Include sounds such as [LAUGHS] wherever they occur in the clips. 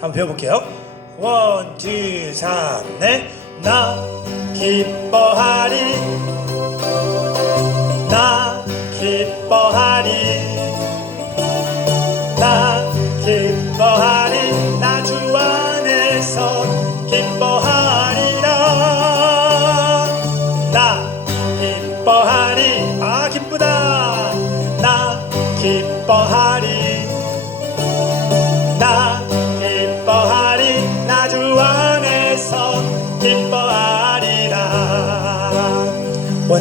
한번 배워볼게요. 원, 투, 삼, 넷. 나 기뻐하리. 나 기뻐하리.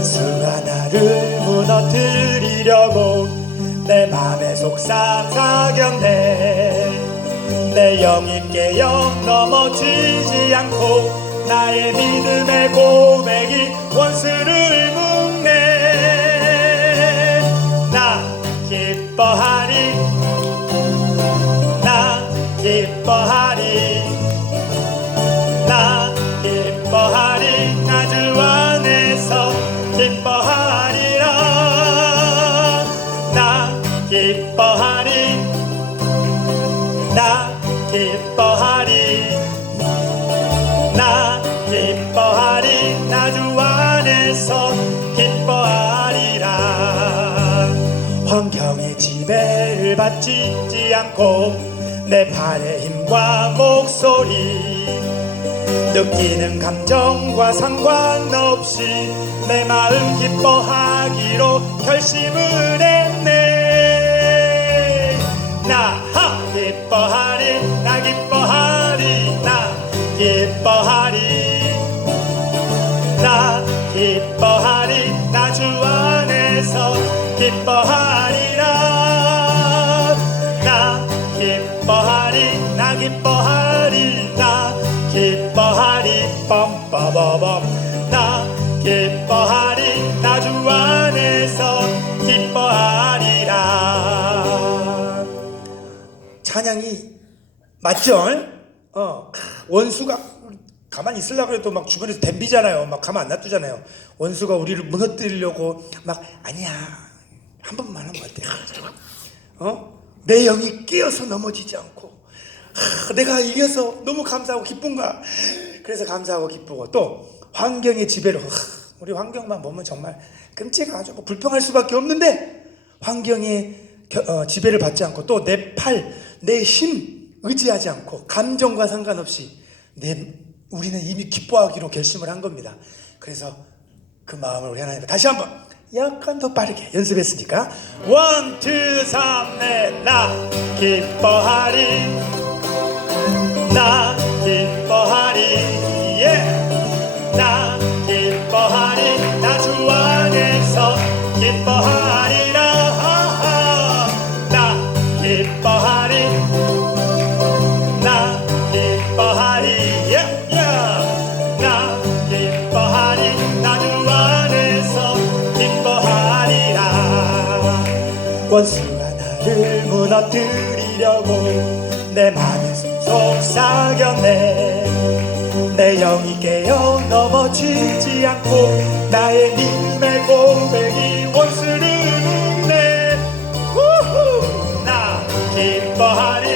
수가 나를 무너뜨리려고 내 맘에 속삭삭였네 내 영이 깨어 넘어지지 않고 나의 믿음의 고백이 원수를 묶네. 나 기뻐하리 나 기뻐하리 않고 내 발의 힘과 목소리 느끼는 감정과 상관없이 내 마음 기뻐하기로 결심을 했네. 나 하, 기뻐하리 나 기뻐하리 나 기뻐하리. 나 기뻐하리 나 주 안에서 기뻐하리 기뻐하리 나 기뻐하리 나 기뻐하리 빰빠바밤 나 기뻐하리 나 주 안에서 기뻐하리라 찬양이 맞죠? 어 원수가 가만히 있으려고 해도 막 주변에서 덤비잖아요. 막 가만 안 놔두잖아요. 원수가 우리를 무너뜨리려고 막 아니야 한 번만 하면 어때? 어? 내 영이 깨어서 넘어지지 않고 하, 내가 이겨서 너무 감사하고 기쁜가? 그래서 감사하고 기쁘고 또 환경의 지배로 하, 우리 환경만 보면 정말 끔찍하죠. 뭐 불평할 수밖에 없는데 환경의 겨- 어, 지배를 받지 않고 또 내 팔, 내 힘 의지하지 않고 감정과 상관없이 내 우리는 이미 기뻐하기로 결심을 한 겁니다. 그래서 그 마음을 우리 하나님 다시 한번 약간 더 빠르게 연습했으니까. 원, 투, 삼, 넷, 나 기뻐하리. 나 기뻐하리. 예. 나 기뻐하리. 나 주 안에서 기뻐하리 속삭였네. 내 영이 깨어 넘어지지 않고 나의 믿음의 고백이 원수를 묶네. 우후! 나 기뻐하리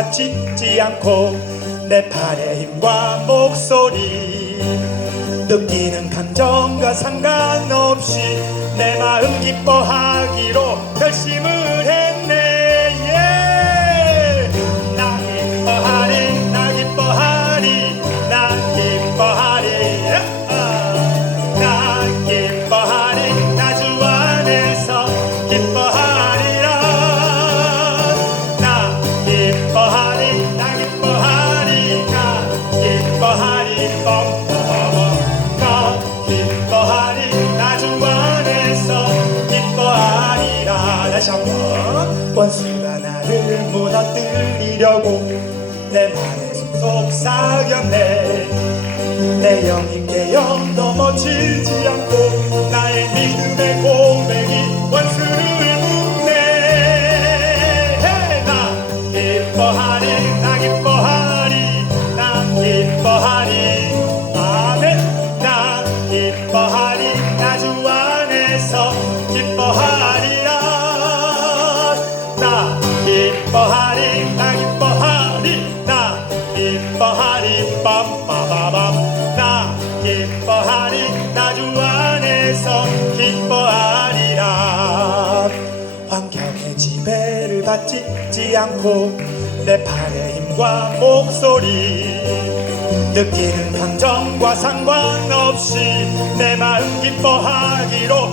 받지 않고 내 팔의 힘과 목소리 느끼는 감정과 상관없이 내 마음 기뻐하기로 결심을 다시 한번 원수가 나를 무너뜨리려고 내 맘에 속속 사겼네. 내 영인 계영 넘어지지 않고 나의 믿음의 고 지배를 받지 않고 내 팔의 힘과 목소리 느끼는 감정과 상관없이 내 마음 기뻐하기로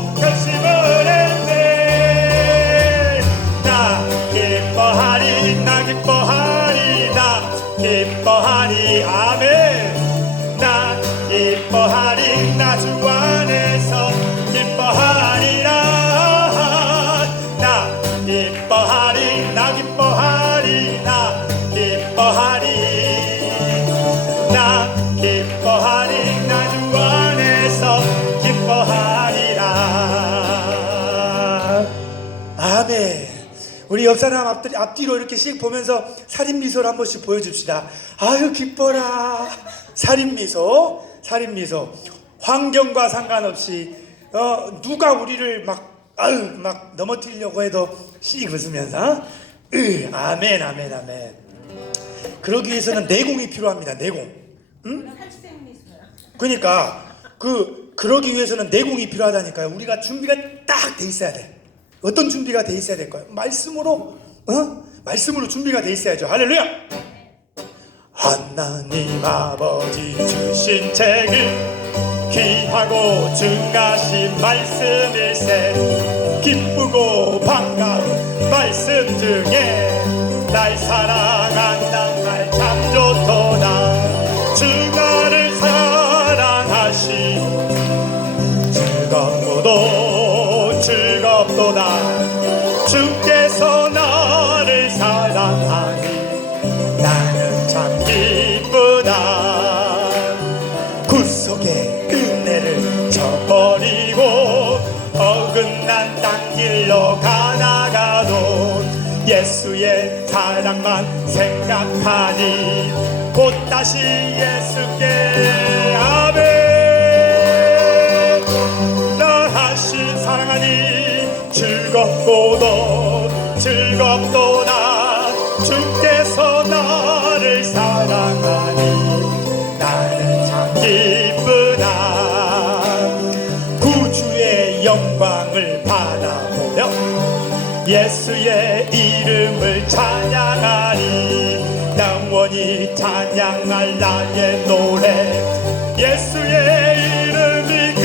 우리 옆 사람 앞뒤, 앞뒤로 이렇게 씩 보면서 살인 미소를 한 번씩 보여줍시다. 아유 기뻐라. 살인 미소, 살인 미소. 환경과 상관없이 어, 누가 우리를 막 아유 막 넘어뜨리려고 해도 씩 웃으면서 으, 아멘 아멘 아멘. 그러기 위해서는 내공이 필요합니다. 내공. 그러니까 그 그러기 위해서는 내공이 필요하다니까요. 우리가 준비가 딱 돼 있어야 돼. 어떤 준비가 돼 있어야 될까요? 말씀으로 어? 말씀으로 준비가 돼 있어야죠. 할렐루야. 하나님 아버지 주신 책을 귀하고 중하신 말씀일세 기쁘고 반가운 말씀 중에 날 사랑 사랑만 생각하니 곧 다시 예수께 아멘. 날 하신 사랑하니 즐겁고도 즐겁도다 주께서 나를 사랑하니 나는 참 기쁘다. 구주의 영광을 바라보며 예수의 이름을 찬양하니 영원히 찬양할 나의 노래. 예수의 이름이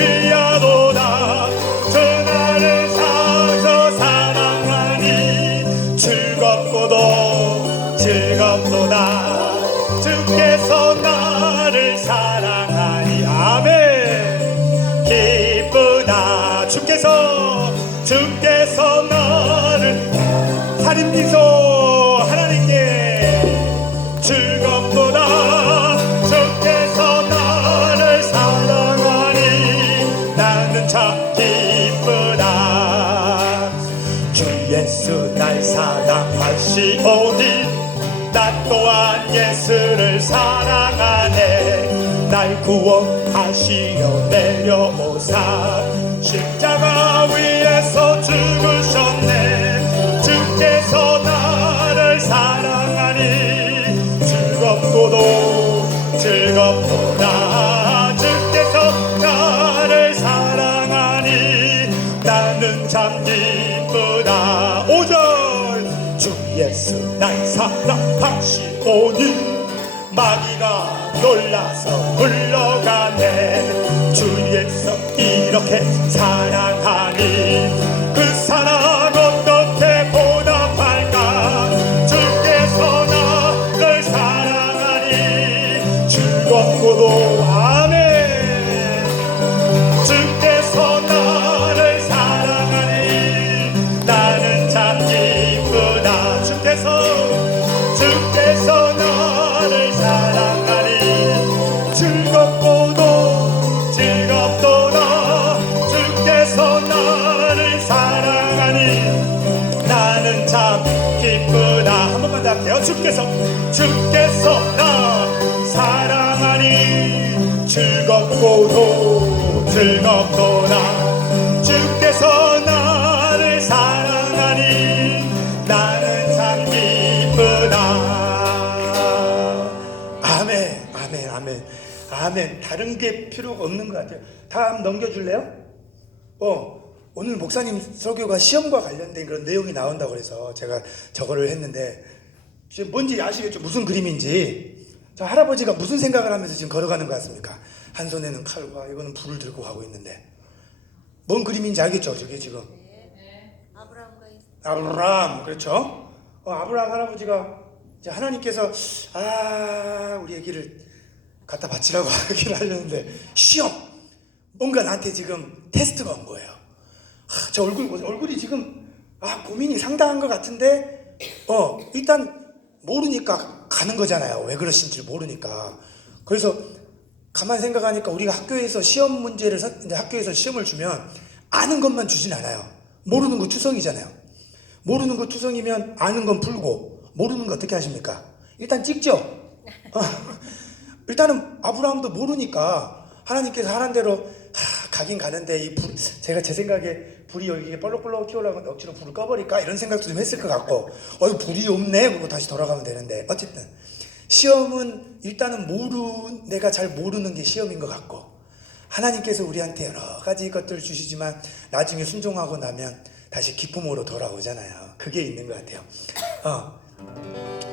저 나를 사서 사랑하니 즐겁고도 즐겁도다. 주께서 나를 사랑 사랑하네. 날 구원하시려 내려오사. 십자가 위에서 죽으셨네. 주께서 나를 사랑하니 즐겁고도 즐겁도다 주께서 나를 사랑하니 나는 참 기쁘다 오절 주 예수 날 사랑하시오니 마귀가 놀라서 물러가네. 주 예수 이렇게 사랑하니 주께서 주께서 나 사랑하니 즐겁고도 즐겁도나 주께서 나를 사랑하니 나는 참 기쁘다. 아멘 아멘 아멘 아멘. 다른 게 필요 없는 것 같아요. 다음 넘겨줄래요? 어 오늘 목사님 설교가 시험과 관련된 그런 내용이 나온다고 그래서 제가 저거를 했는데 지금 뭔지 아시겠죠? 무슨 그림인지. 저 할아버지가 무슨 생각을 하면서 지금 걸어가는 것 같습니까? 한 손에는 칼과 이거는 불을 들고 가고 있는데 뭔 그림인지 알겠죠? 저게 지금. 아브라함 그렇죠? 어, 아브라함 할아버지가 이제 하나님께서 아 우리 애기를 갖다 바치라고 [LAUGHS] 하긴 하셨는데 시험 뭔가 나한테 지금 테스트가 온 거예요. 아, 저 얼굴. 얼굴이 지금 아 고민이 상당한 것 같은데 어 일단 모르니까 가는 거잖아요. 왜 그러신지 모르니까 그래서 가만 생각하니까 우리가 학교에서 시험 문제를 선- 이제 학교에서 시험을 주면 아는 것만 주진 않아요. 모르는 거 투성이잖아요. 모르는 거 투성이면 아는 건 풀고 모르는 거 어떻게 하십니까? 일단 찍죠. [LAUGHS] 어. 일단은 아브라함도 모르니까 하나님께서 하란 대로 하, 가긴 가는데 이 불, 제가 제 생각에 불이 여기에 볼록볼록 튀어나오면 억지로 불을 꺼버릴까 이런 생각도 좀 했을 것 같고 어 불이 없네 그러고 다시 돌아가면 되는데 어쨌든 시험은 일단은 모르 내가 잘 모르는 게 시험인 것 같고 하나님께서 우리한테 여러 가지 것들을 주시지만 나중에 순종하고 나면 다시 기쁨으로 돌아오잖아요. 그게 있는 것 같아요. 어.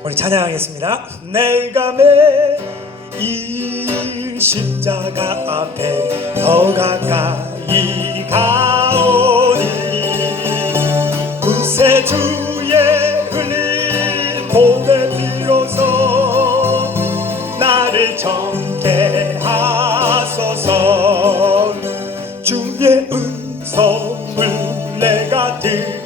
우리 찬양하겠습니다. 내가 매 일 십자가 앞에 더 가까이 가오니 구세주의 흘린 보배 비로소 나를 정케 하소서. 주의 음성을 내가 들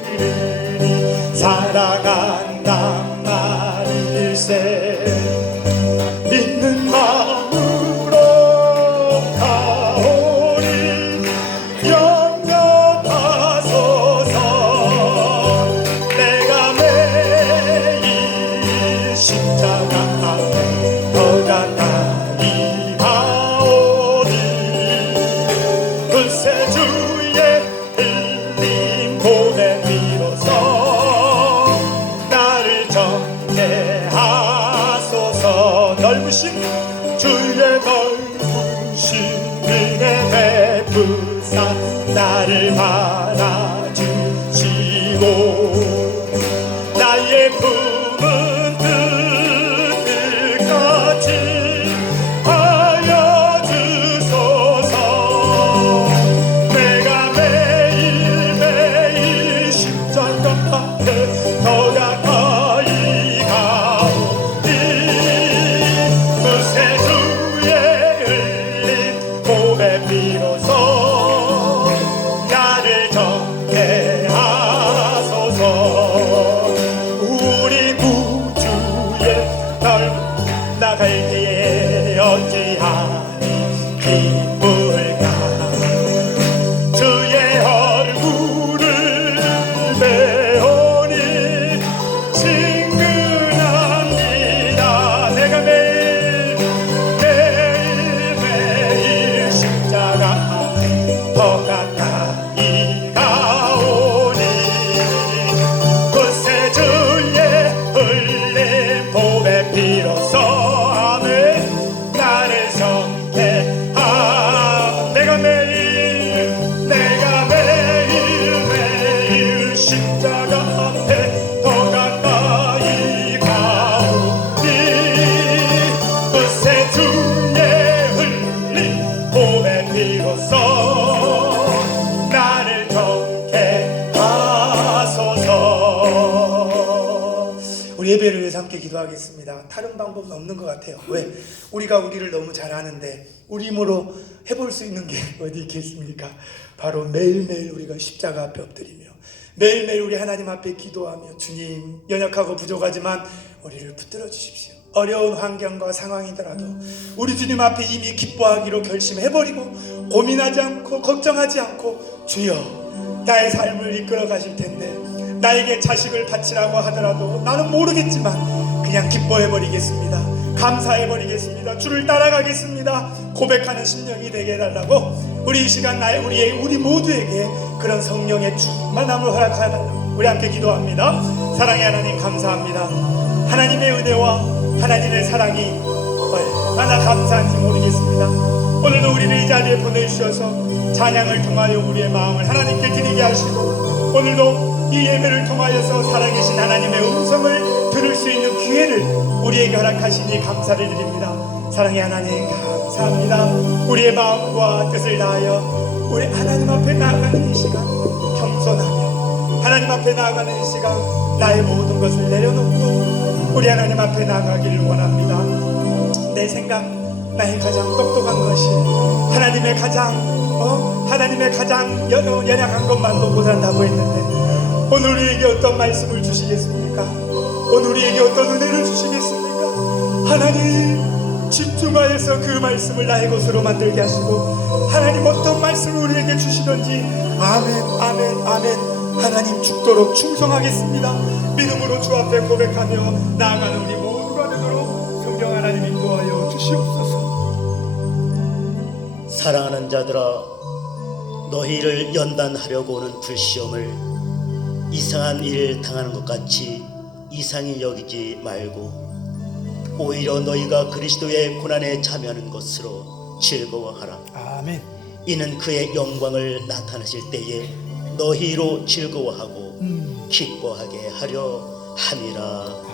방법은 없는 것 같아요. 왜? 우리가 우리를 너무 잘 아는데 우리 힘으로 해볼 수 있는 게 [LAUGHS] 어디 있겠습니까? 바로 매일매일 우리가 십자가 앞에 엎드리며 매일매일 우리 하나님 앞에 기도하며 주님 연약하고 부족하지만 우리를 붙들어 주십시오. 어려운 환경과 상황이더라도 우리 주님 앞에 이미 기뻐하기로 결심해버리고 고민하지 않고 걱정하지 않고 주여 나의 삶을 이끌어 가실 텐데 나에게 자식을 바치라고 하더라도 나는 모르겠지만 그냥 기뻐해 버리겠습니다. 감사해 버리겠습니다. 나아가 주를 따라가겠습니다. 고백하는 심령이 되게 해달라고 우리 이 시간 나의 우리의 우리 모두에게 그런 성령의 충만함을 허락하달라고 우리 함께 기도합니다. 사랑의 하나님 감사합니다. 하나님의 은혜와 하나님의 사랑이 얼마나 감사한지 모르겠습니다. 오늘도 우리를 이 자리에 보내주셔서 찬양을 통하여 우리의 마음을 하나님께 드리게 하시고 오늘도 이 예배를 통하여서 살아계신 하나님의 음성을 들을 수 있는 기회를 우리에게 허락하시니 감사를 드립니다. 사랑의 하나님 감사합니다. 우리의 마음과 뜻을 다하여 우리 하나님 앞에 나아가는 이 시간 겸손하며 하나님 앞에 나아가는 이 시간 나의 모든 것을 내려놓고 우리 하나님 앞에 나아가기를 원합니다. 내 생각, 나의 가장 똑똑한 것이 하나님의 가장 어? 하나님의 가장 연, 연약한 것만도 못한다고 했는데 오늘 우리에게 어떤 말씀을 주시겠습니까? 오늘 우리에게 어떤 은혜를 주시겠습니까? 하나님 집중하여서 그 말씀을 나의 것으로 만들게 하시고 하나님 어떤 말씀을 우리에게 주시던지 아멘 아멘 아멘. 하나님 죽도록 충성하겠습니다. 믿음으로 주 앞에 고백하며 나아가는 우리 모두가 되도록 성령 하나님 인도하여 주시옵소서. 사랑하는 자들아 너희를 연단하려고 오는 불시험을 이상한 일을 당하는 것 같이 이상히 여기지 말고 오히려 너희가 그리스도의 고난에 참여하는 것으로 즐거워하라. 아멘. 이는 그의 영광을 나타내실 때에 너희로 즐거워하고 기뻐하게 하려 함이라